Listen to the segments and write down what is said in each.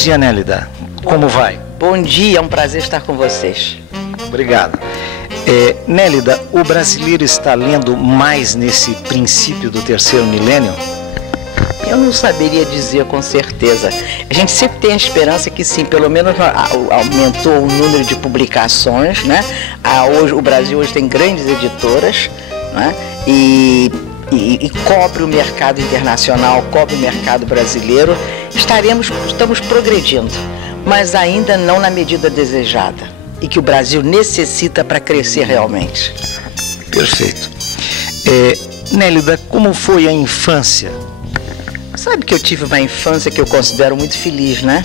dia, Nélida. Como vai? Bom dia, é um prazer estar com vocês. Obrigado. Nélida, o brasileiro está lendo mais nesse princípio do terceiro milênio? Eu não saberia dizer com certeza. A gente sempre tem a esperança que sim, pelo menos aumentou o número de publicações, né? Hoje, o Brasil hoje tem grandes editoras, né? E cobre o mercado internacional, cobre o mercado brasileiro. Estamos progredindo, mas ainda não na medida desejada e que o Brasil necessita para crescer realmente. Perfeito. Nélida, como foi a infância? Sabe que eu tive uma infância que eu considero muito feliz, né?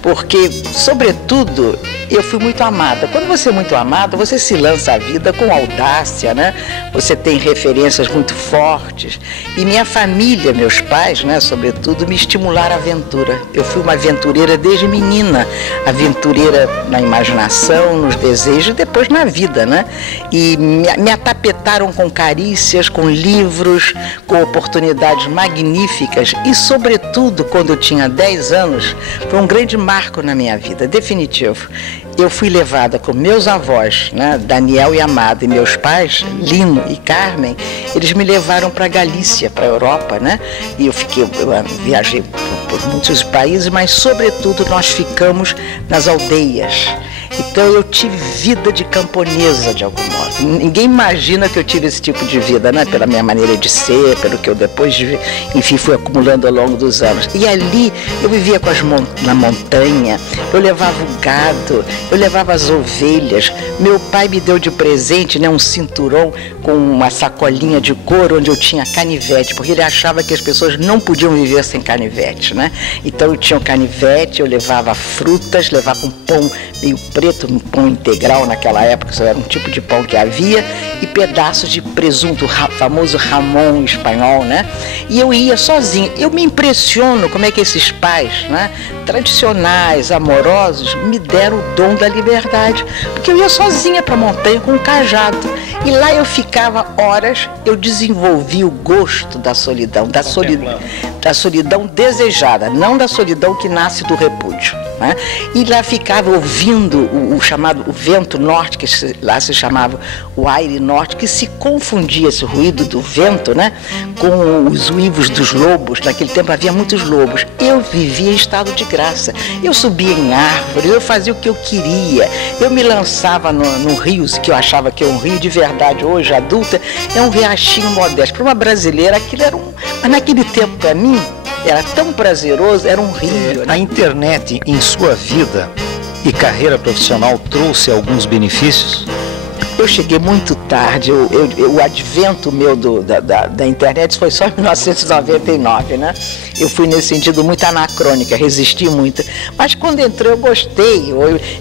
Porque, sobretudo, eu fui muito amada. Quando você é muito amada, você se lança à vida com audácia, né? Você tem referências muito fortes. E minha família, meus pais, né, sobretudo, me estimularam à aventura. Eu fui uma aventureira desde menina. Aventureira na imaginação, nos desejos e depois na vida, né? E me atapetaram com carícias, com livros, com oportunidades magníficas. E, sobretudo, quando eu tinha 10 anos, foi um grande marco na minha vida, definitivo. Eu fui levada com meus avós, né, Daniel e Amada, e meus pais, Lino e Carmen, eles me levaram para a Galícia, para a Europa, né? E eu viajei por muitos países, mas sobretudo nós ficamos nas aldeias. Então eu tive vida de camponesa de algum modo. Ninguém imagina que eu tive esse tipo de vida, né? Pela minha maneira de ser, pelo que eu depois, enfim, fui acumulando ao longo dos anos. E ali eu vivia na montanha, eu levava o gado, eu levava as ovelhas. Meu pai me deu de presente, né, um cinturão com uma sacolinha de couro onde eu tinha canivete, porque ele achava que as pessoas não podiam viver sem canivete, né? Então eu tinha um canivete, eu levava frutas, levava um pão meio preto, um pão integral naquela época, isso era um tipo de pão que havia, e pedaços de presunto, famoso Ramon espanhol, né? E eu ia sozinha. Eu me impressiono como é que esses pais, né, tradicionais, amorosos, me deram o dom da liberdade, porque eu ia sozinha para a montanha com um cajado, e lá eu ficava horas, eu desenvolvi o gosto da solidão, da solidão desejada, não da solidão que nasce do repúdio, né? E lá ficava ouvindo o chamado o vento norte, que lá se chamava o aire norte, que se confundia esse ruído do vento, né, com os uivos dos lobos. Naquele tempo havia muitos lobos. Eu vivia em estado de graça. Eu subia em árvores, eu fazia o que eu queria. Eu me lançava no rio, que eu achava que é um rio de verdade. Hoje, adulta, é um riachinho modesto. Para uma brasileira, aquilo era mas naquele tempo, para mim, era tão prazeroso, era um rio. A internet, em sua vida e carreira profissional, trouxe alguns benefícios? Eu cheguei muito tarde, o advento meu da internet foi só em 1999, né? Eu fui nesse sentido muito anacrônica, resisti muito. Mas quando entrei eu gostei,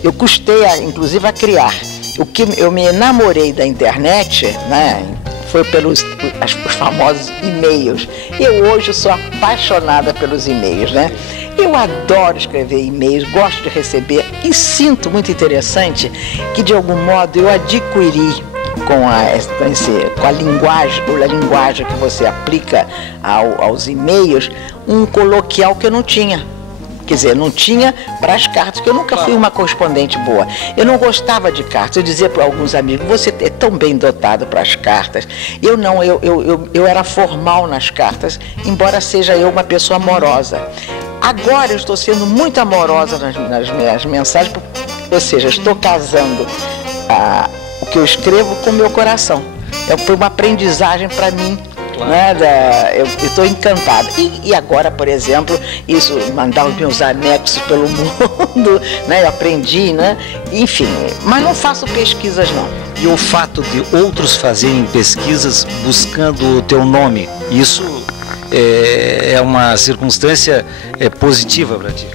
eu custei, inclusive, a criar. Eu me enamorei da internet, né? Foi pelos os famosos e-mails. Eu hoje sou apaixonada pelos e-mails, né? Eu adoro escrever e-mails, gosto de receber e sinto muito interessante que, de algum modo, eu adquiri com a linguagem que você aplica aos e-mails, um coloquial que eu não tinha. Quer dizer, não tinha para as cartas, porque eu nunca fui uma correspondente boa. Eu não gostava de cartas. Eu dizia para alguns amigos, você é tão bem dotado para as cartas. Eu não, eu era formal nas cartas, embora seja eu uma pessoa amorosa. Agora eu estou sendo muito amorosa nas minhas mensagens, ou seja, estou casando o que eu escrevo com o meu coração. Foi uma aprendizagem para mim. Né, eu estou encantada. E agora, por exemplo, isso, mandar os meus anexos pelo mundo, né, eu aprendi, né, enfim, mas não faço pesquisas, não. E o fato de outros fazerem pesquisas buscando o teu nome, isso é uma circunstância positiva para ti?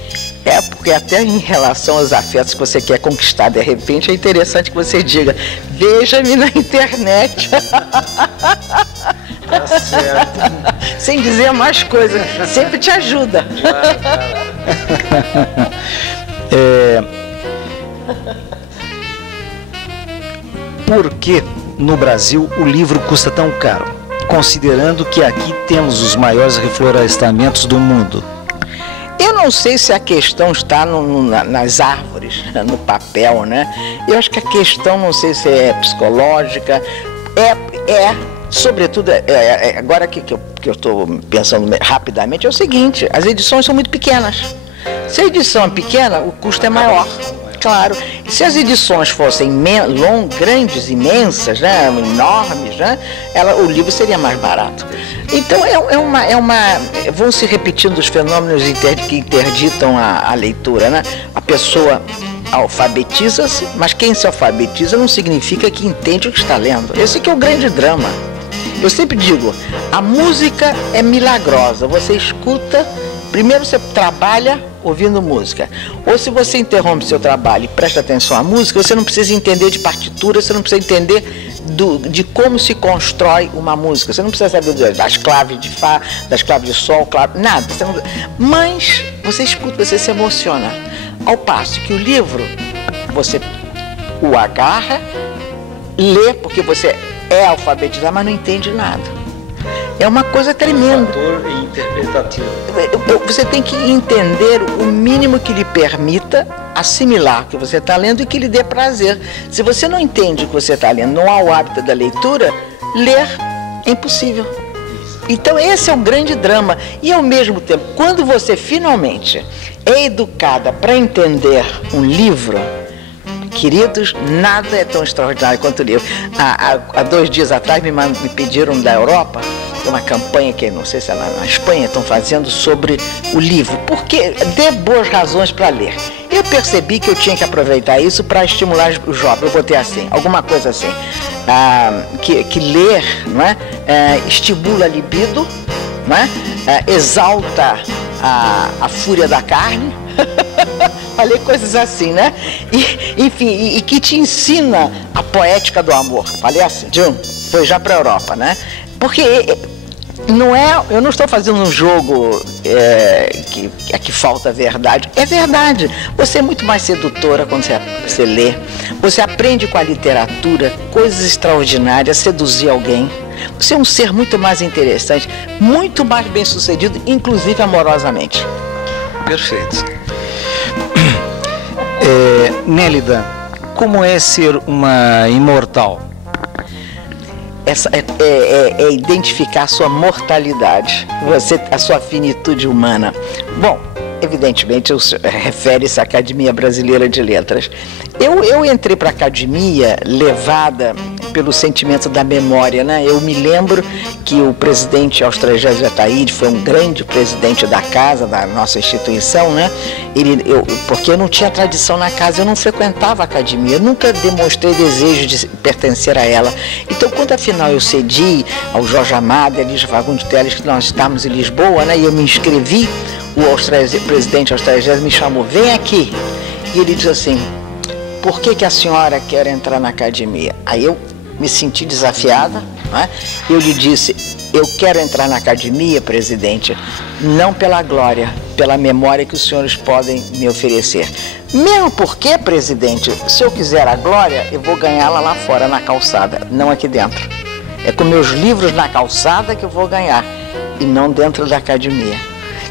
Porque até em relação aos afetos que você quer conquistar, de repente, é interessante que você diga, veja-me na internet. Tá certo. Sem dizer mais coisas, sempre te ajuda. Claro. Por que no Brasil o livro custa tão caro, considerando que aqui temos os maiores reflorestamentos do mundo? Eu não sei se a questão está nas árvores, no papel, né? Eu acho que a questão, não sei se é psicológica, sobretudo, agora que eu estou pensando rapidamente, é o seguinte: as edições são muito pequenas. Se a edição é pequena, o custo é maior. Claro, se as edições fossem grandes, imensas, né, enormes, né, o livro seria mais barato. Então vão se repetindo os fenômenos que interditam a leitura, né? A pessoa alfabetiza-se, mas quem se alfabetiza não significa que entende o que está lendo. Esse que é o grande drama. Eu sempre digo, a música é milagrosa. Você escuta, primeiro você trabalha ouvindo música. Ou se você interrompe seu trabalho e presta atenção à música, você não precisa entender de partitura, você não precisa entender de como se constrói uma música. Você não precisa saber das claves de Fá, das claves de Sol, nada. Mas você escuta, você se emociona. Ao passo que o livro, você o agarra, lê, porque você é alfabetizado, mas não entende nada. É uma coisa tremenda. Fator interpretativo. Você tem que entender o mínimo que lhe permita assimilar o que você está lendo e que lhe dê prazer. Se você não entende o que você está lendo, não há o hábito da leitura, ler é impossível. Então esse é um grande drama. E ao mesmo tempo, quando você finalmente é educada para entender um livro, queridos, nada é tão extraordinário quanto o livro. Há 2 dias atrás me pediram da Europa uma campanha que não sei se é na Espanha estão fazendo sobre o livro, porque dê boas razões para ler. Eu percebi que eu tinha que aproveitar isso para estimular os jovens. Eu botei assim, alguma coisa assim, que ler, não é? Estimula a libido, não é? Exalta a fúria da carne. Falei coisas assim, né? Enfim, e que te ensina a poética do amor. Falei assim, foi já para a Europa, né? Porque eu não estou fazendo um jogo que falta verdade. É verdade. Você é muito mais sedutora quando você lê. Você aprende com a literatura coisas extraordinárias, seduzir alguém. Você é um ser muito mais interessante, muito mais bem-sucedido, inclusive amorosamente. Perfeito. Nélida, como é ser uma imortal? É identificar a sua mortalidade, a sua finitude humana. Bom, evidentemente, refere-se à Academia Brasileira de Letras. Eu entrei para a Academia levada pelo sentimento da memória, né? Eu me lembro que o presidente Austrégésio Ataíde foi um grande presidente da casa, da nossa instituição, né? Porque eu não tinha tradição na casa, eu não frequentava a academia, eu nunca demonstrei desejo de pertencer a ela. Então, quando afinal eu cedi ao Jorge Amado e a Lígia Fagundes Telles, que nós estávamos em Lisboa, né? E eu me inscrevi, o presidente Austrégésio me chamou, vem aqui. E ele disse assim, por que a senhora quer entrar na academia? Aí eu me senti desafiada, né? Eu lhe disse, eu quero entrar na academia, presidente, não pela glória, pela memória que os senhores podem me oferecer. Mesmo porque, presidente, se eu quiser a glória, eu vou ganhá-la lá fora, na calçada, não aqui dentro. É com meus livros na calçada que eu vou ganhar, e não dentro da academia.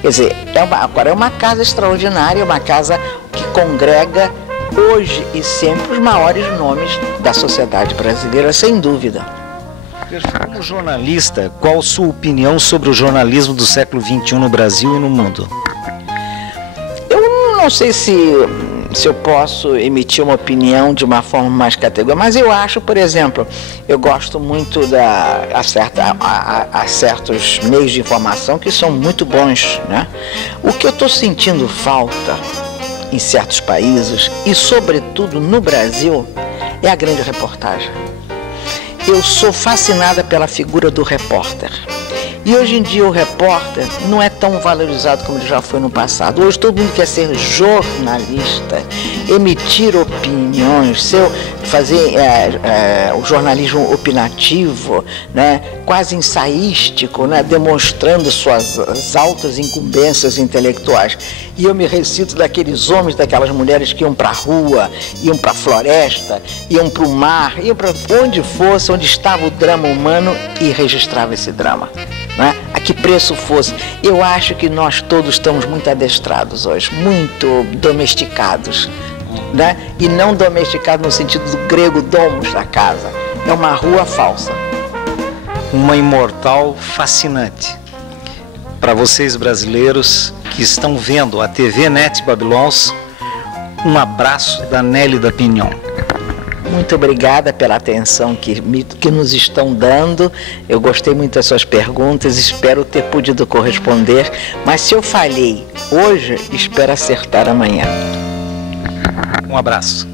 Quer dizer, agora é uma casa extraordinária, uma casa que congrega hoje e sempre os maiores nomes da sociedade brasileira, sem dúvida. Como jornalista, qual a sua opinião sobre o jornalismo do século XXI no Brasil e no mundo? Eu não sei se eu posso emitir uma opinião de uma forma mais categórica, mas eu acho, por exemplo, eu gosto muito a certos meios de informação que são muito bons, né? O que eu estou sentindo falta em certos países, e sobretudo no Brasil, é a grande reportagem. Eu sou fascinada pela figura do repórter. E hoje em dia o repórter não é tão valorizado como ele já foi no passado. Hoje todo mundo quer ser jornalista, emitir opiniões, fazer o jornalismo opinativo, né, quase ensaístico, né, demonstrando suas altas incumbências intelectuais. E eu me recito daqueles homens, daquelas mulheres que iam para a rua, iam para a floresta, iam para o mar, iam para onde fosse, onde estava o drama humano e registrava esse drama, né? A que preço fosse. Eu acho que nós todos estamos muito adestrados hoje, muito domesticados, né? E não domesticados no sentido do grego domus da casa. É uma rua falsa. Uma imortal fascinante. Para vocês brasileiros que estão vendo a TV Net Babylons, um abraço da Nélida Pignon. Muito obrigada pela atenção que nos estão dando. Eu gostei muito das suas perguntas, espero ter podido corresponder, mas se eu falhei hoje, espero acertar amanhã. Um abraço.